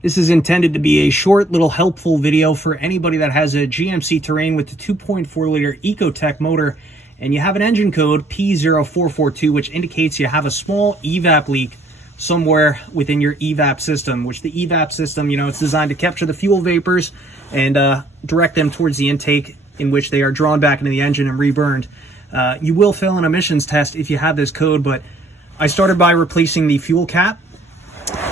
This is intended to be a short little helpful video for anybody that has a GMC Terrain with the 2.4 liter Ecotec motor and you have an engine code P0442, which indicates you have a small EVAP leak somewhere within your EVAP system, which the EVAP system, it's designed to capture the fuel vapors and direct them towards the intake, in which they are drawn back into the engine and reburned. You will fail an emissions test if you have this code, but I started by replacing the fuel cap.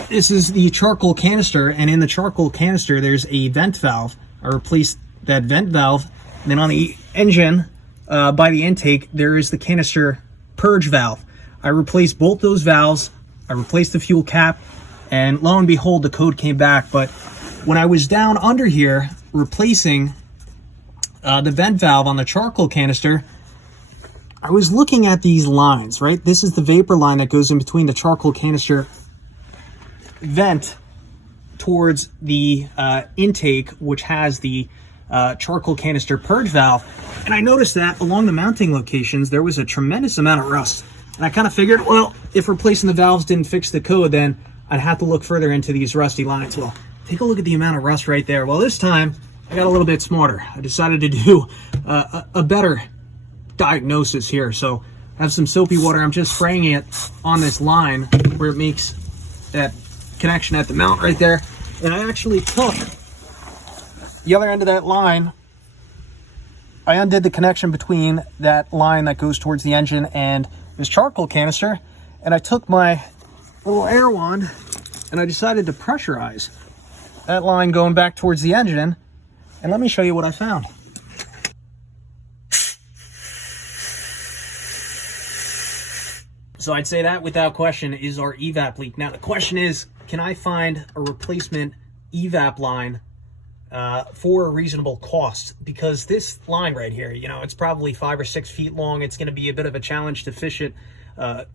This is the charcoal canister, and in the charcoal canister there's a vent valve. I replaced that vent valve. And then on the engine, by the intake, there is the canister purge valve. I replaced both those valves. I replaced the fuel cap, and lo and behold, the code came back. But when I was down under here replacing the vent valve on the charcoal canister, I was looking at these lines, right? This is the vapor line that goes in between the charcoal canister vent towards the intake, which has the charcoal canister purge valve. And I noticed that along the mounting locations, there was a tremendous amount of rust. And I kind of figured, well, if replacing the valves didn't fix the code, then I'd have to look further into these rusty lines. Well, take a look at the amount of rust right there. Well, this time I got a little bit smarter. I decided to do a better diagnosis here. So I have some soapy water. I'm just spraying it on this line where it makes that connection at the mount right there. And I actually took the other end of that line. I undid the connection between that line that goes towards the engine and this charcoal canister, and I took my little air wand and I decided to pressurize that line going back towards the engine. And let me show you what I found. So I'd say that without question is our EVAP leak. Now the question is, can I find a replacement EVAP line for a reasonable cost? Because this line right here, it's probably 5 or 6 feet long. It's going to be a bit of a challenge to fish it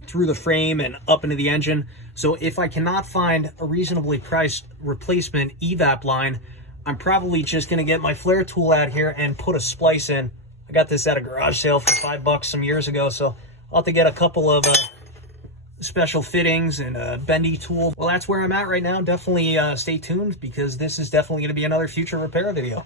through the frame and up into the engine. So if I cannot find a reasonably priced replacement EVAP line, I'm probably just going to get my flare tool out here and put a splice in. I got this at a garage sale for $5 some years ago, so I'll have to get a couple of special fittings and a bendy tool. Well, that's where I'm at right now. Definitely stay tuned, because this is definitely going to be another future repair video.